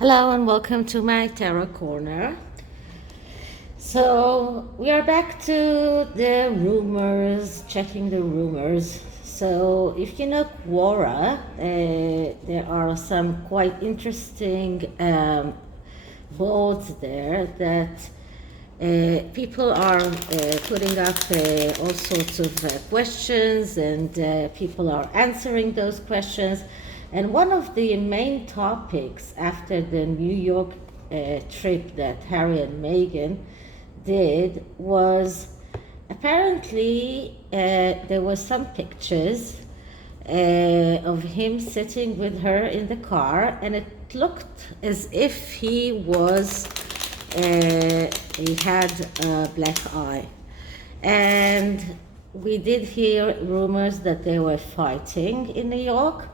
Hello and welcome to my tarot corner. So we are back to the rumors, checking the rumors. So if you know Quora, there are some quite interesting boards there that people are putting up all sorts of questions, and people are answering those questions. And one of the main topics after the New York trip that Harry and Meghan did was apparently there were some pictures of him sitting with her in the car, and it looked as if he had a black eye. And we did hear rumors that they were fighting in New York.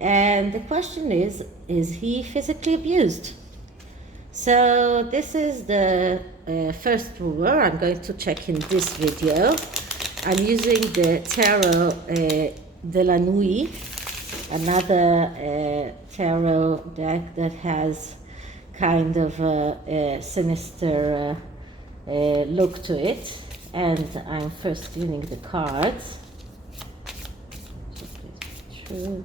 And the question is he physically abused? So this is the first rumor I'm going to check in this video. I'm using the tarot de la nuit, another tarot deck that has kind of a sinister look to it. And I'm first using the cards. True.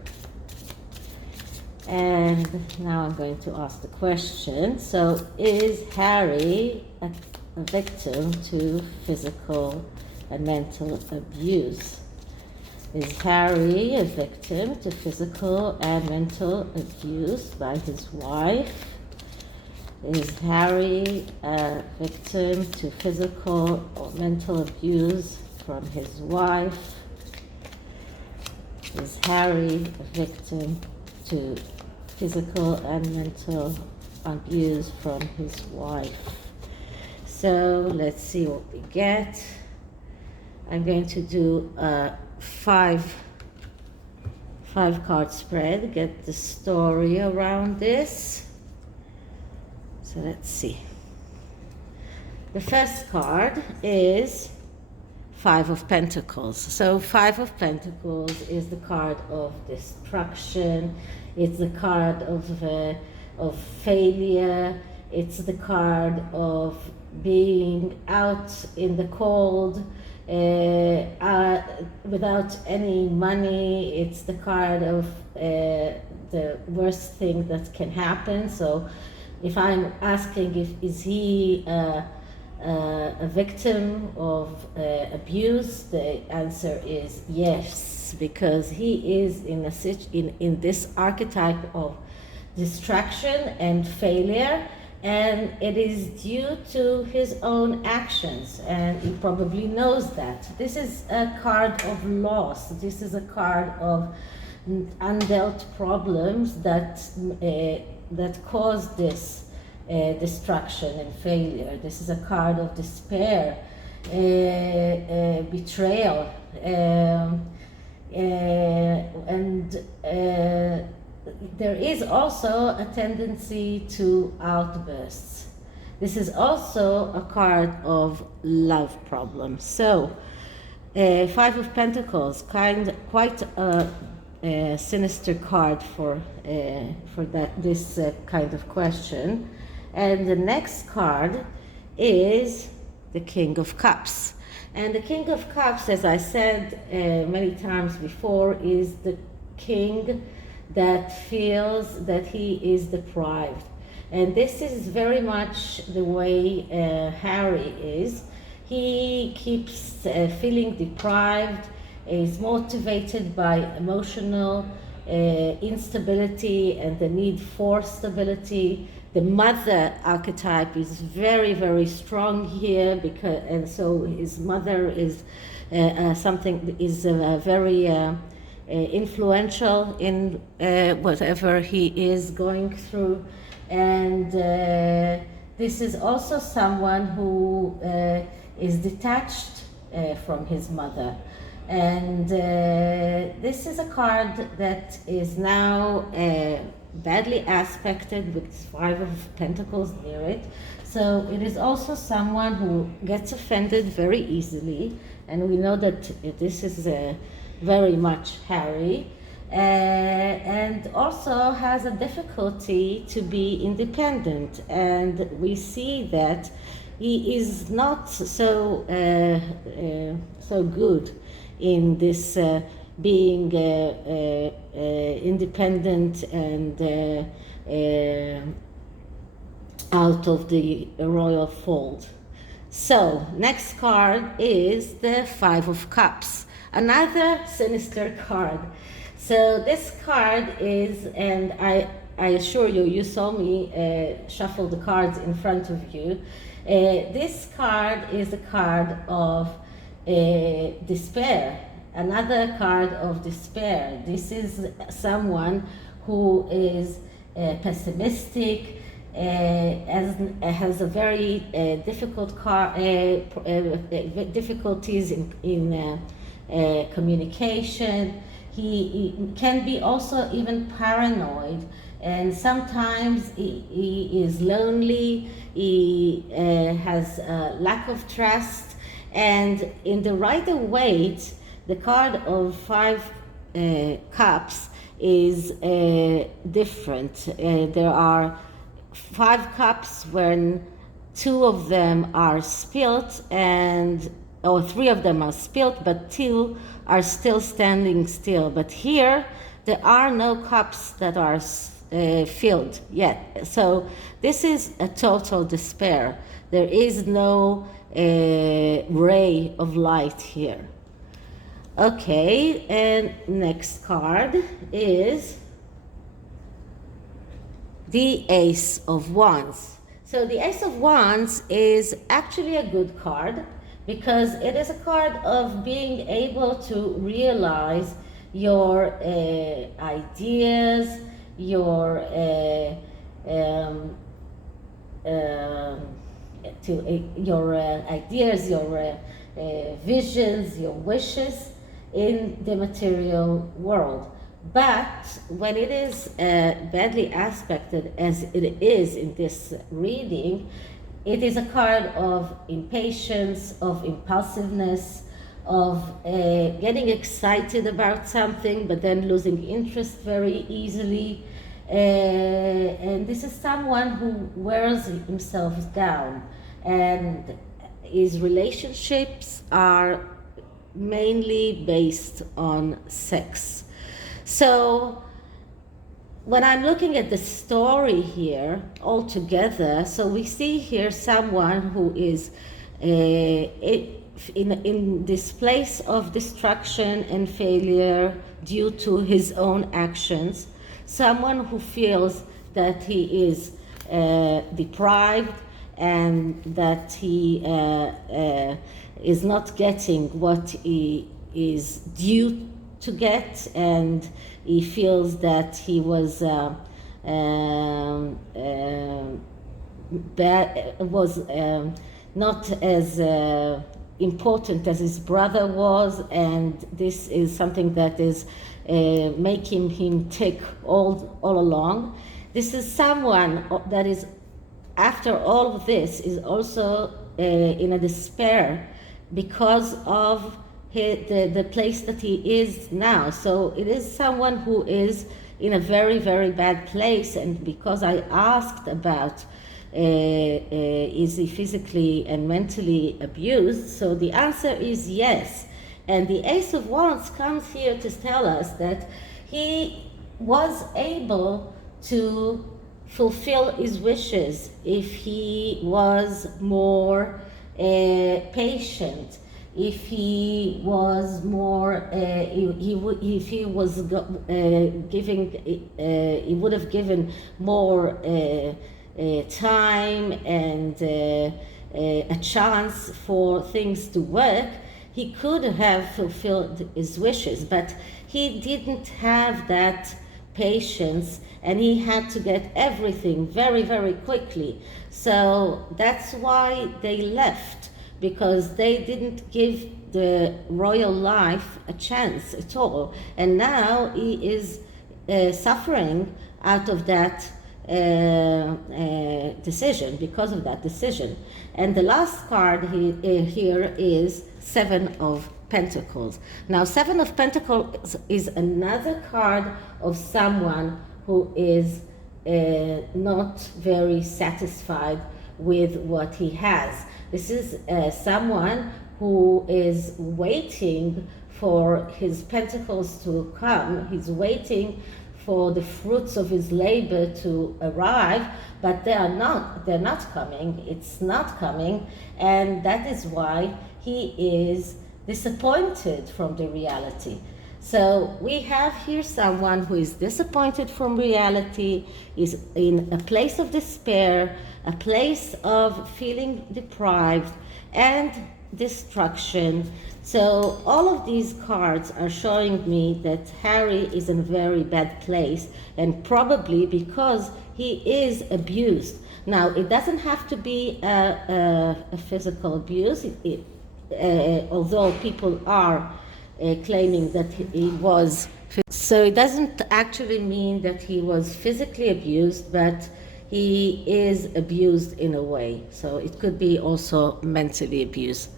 And now I'm going to ask the question. So, is Harry a victim to physical and mental abuse? Is Harry a victim to physical and mental abuse by his wife? Is Harry a victim to physical or mental abuse from his wife? Is Harry a victim to physical and mental abuse from his wife? So let's see what we get. I'm going to do a five card spread, get the story around this. So let's see. The first card is Five of Pentacles. So Five of Pentacles is the card of destruction. It's the card of failure. It's the card of being out in the cold without any money. It's the card of the worst thing that can happen. So if I'm asking is he a victim of abuse, the answer is yes, because he is in this archetype of distraction and failure, and it is due to his own actions, and he probably knows that. This is a card of loss. This is a card of undealt problems that caused this destruction and failure. This is a card of despair, betrayal, and there is also a tendency to outbursts. This is also a card of love problems. So Five of Pentacles, quite a sinister card for this kind of question. And the next card is the King of Cups. And the King of Cups, as I said many times before, is the king that feels that he is deprived. And this is very much the way Harry is. He keeps feeling deprived, is motivated by emotional instability and the need for stability. The mother archetype is very, very strong here, and so his mother is very influential in whatever he is going through. And this is also someone who is detached from his mother. And this is a card that is now badly aspected with Five of Pentacles near it. So it is also someone who gets offended very easily, and we know that this is very much Harry. and also has a difficulty to be independent. And we see that he is not so good in this being independent and out of the royal fold. So, next card is the Five of Cups, another sinister card. So this card is, and I assure you, you saw me shuffle the cards in front of you. This card is a card of despair, another card of despair. This is someone who is pessimistic, has a very difficult difficulties in communication. He can be also even paranoid, and sometimes he is lonely. He has a lack of trust, and in the Rider-Waite, the card of Five Cups is different. There are 5 cups when 2 of them are spilt, or 3 of them are spilt, but 2 are still standing still. But here, there are no cups that are filled yet. So this is a total despair. There is no ray of light here. Okay, and next card is the Ace of Wands. So the Ace of Wands is actually a good card, because it is a card of being able to realize your ideas, your ideas, your visions, your wishes in the material world. But when it is badly aspected, as it is in this reading, it is a card of impatience, of impulsiveness, of getting excited about something but then losing interest very easily. And this is someone who wears himself down, and his relationships are mainly based on sex. So when I'm looking at the story here altogether, so we see here someone who is in this place of destruction and failure due to his own actions, someone who feels that he is deprived and that he is not getting what he is due to get, and he feels that he was not as important as his brother was, and this is something that is making him tick all along. This is someone that is, after all of this, is also in a despair because of the place that he is now. So it is someone who is in a very, very bad place. And because I asked about is he physically and mentally abused, so the answer is yes. And the Ace of Wands comes here to tell us that he was able to fulfill his wishes if he was more patient, if he was more, if he was giving, he would have given more time and a chance for things to work, he could have fulfilled his wishes. But he didn't have that patience, and he had to get everything very, very quickly. So that's why they left, because they didn't give the royal life a chance at all. And now he is suffering out of that decision, because of that decision. And the last card here is Seven of Pentacles. Now, Seven of Pentacles is another card of someone who is not very satisfied with what he has. This is someone who is waiting for his pentacles to come. He's waiting for the fruits of his labor to arrive, but they're not coming. It's not coming, and that is why he is disappointed from the reality. So we have here someone who is disappointed from reality, is in a place of despair, a place of feeling deprived and destruction. So all of these cards are showing me that Harry is in a very bad place, and probably because he is abused. Now, it doesn't have to be a physical abuse, although people are claiming that he was. So it doesn't actually mean that he was physically abused, but he is abused in a way. So it could be also mentally abused.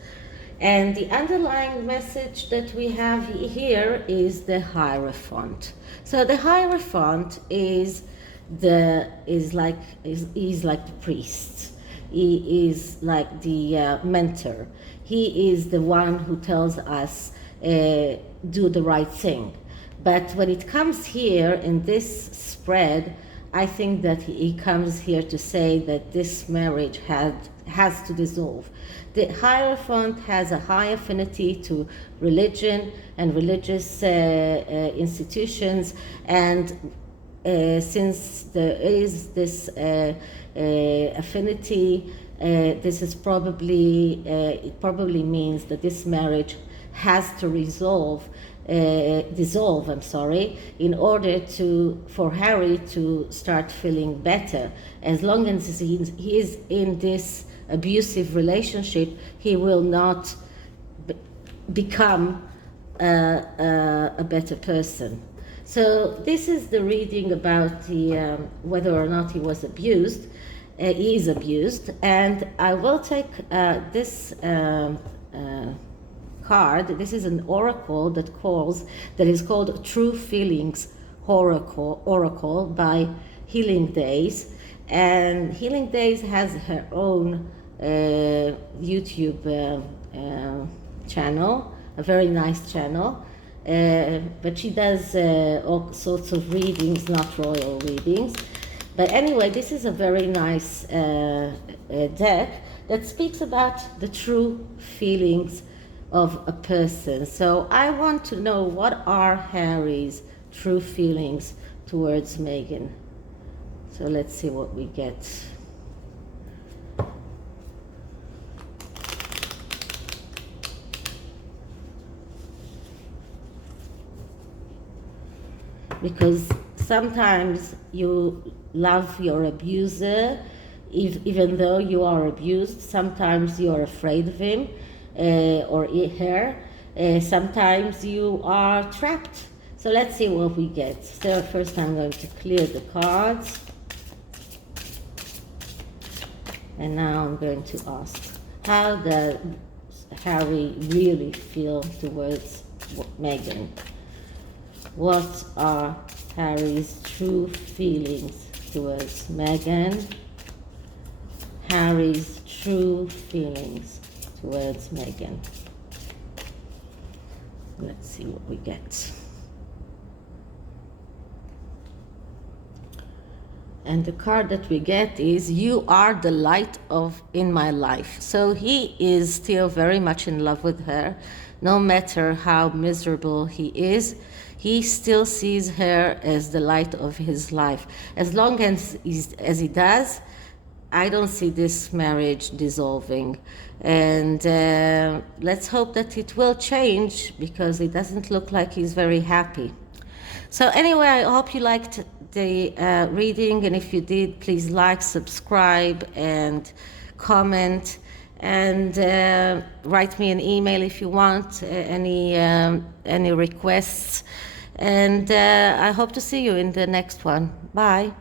And the underlying message that we have here is the Hierophant. So the Hierophant is like the priest. He is like the mentor. He is the one who tells us do the right thing. But when it comes here in this spread, I think that he comes here to say that this marriage has to dissolve. The Hierophant has a high affinity to religion and religious institutions, and since there is this affinity, this is probably it probably means that this marriage has to dissolve, in order for Harry to start feeling better. As long as he is in this abusive relationship, he will not become a better person. So this is the reading about the whether or not he was abused. He is abused, and I will take this card. This is an oracle that is called True Feelings Oracle by Healing Days, and Healing Days has her own YouTube channel, a very nice channel, but she does all sorts of readings, not royal readings. But anyway, this is a very nice deck that speaks about the true feelings of a person. So I want to know, what are Harry's true feelings towards Meghan? So let's see what we get. Because sometimes you love your abuser, even though you are abused. Sometimes you are afraid of him or her. Sometimes you are trapped. So let's see what we get. So first I'm going to clear the cards. And now I'm going to ask, how does Harry really feel towards Meghan? What are Harry's true feelings towards Meghan? Harry's true feelings towards Meghan. Let's see what we get. And the card that we get is, you are the light in my life. So he is still very much in love with her. No matter how miserable he is, he still sees her as the light of his life. As long as he does, I don't see this marriage dissolving. And let's hope that it will change, because it doesn't look like he's very happy. So anyway, I hope you liked the reading, and if you did, please like, subscribe, and comment, and write me an email if you want any requests. And I hope to see you in the next one. Bye.